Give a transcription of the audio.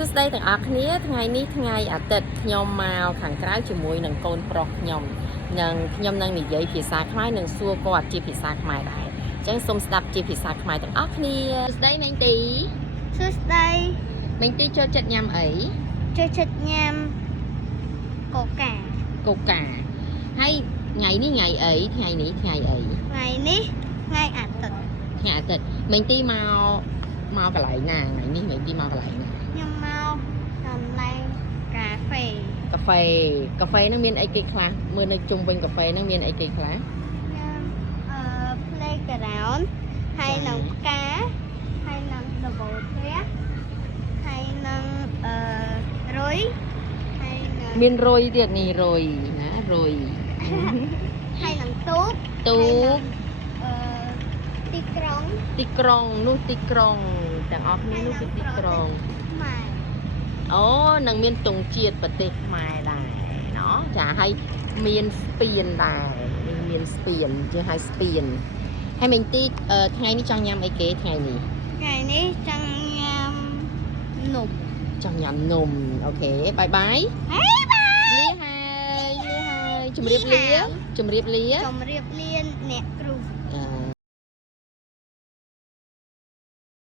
សួស្តីទាំងអស់គ្នាថ្ងៃនេះថ្ងៃអាទិត្យខ្ញុំមកខាងក្រៅជាមួយនឹងកូនប្រុសខ្ញុំនឹងនិយាយភាសាខ្មែរនិងសួរគាត់ជាភាសាខ្មែរដែរអញ្ចឹងសូមស្ដាប់ជាភាសាខ្មែរទាំងអស់គ្នាសួស្តីមេងទីសួស្តីមេងទីចូលចិត្តញ៉ាំអីចូលចិត្តញ៉ាំកូកាហើយថ្ងៃនេះថ្ងៃអីថ្ងៃនេះថ្ងៃអីថ្ងៃនេះថ្ងៃអាទិត្យមេងទីមកកន្លែងណាថ្ងៃនេះមេងទីមកកន្លែងណាខ្ញុំមកកន្លែងកាហ្វេហ្នឹងមានអីគេខ្លះមើលនៅជុំវិញកាហ្វេហ្នឹងមានអីគេខ្លះញ៉ាំplayground ហើយនឹងផ្កាហើយនឹងដបូលផ្ទះហើយនឹងរុយហើយនឹងមានរុយទៀតនេះរុយណារុយហើយនឹងទូកទីក្រុងនោះទីក្រុងទាំងអស់គ្នានោះគឺទីក្រុងខ្មែរអូនឹងមានទង់ជាតិប្រទេសខ្មែរដែរណោះចាហើយមានស្ពានដែរមានស្ពានជាហៅស្ពានហើយមិញទីថ្ងៃនេះចង់ញ៉ាំអីគេថ្ងៃនេះចង់ញ៉ាំនំអូខេបាយលាហើយជម្រាបលាអ្នកគ្រូ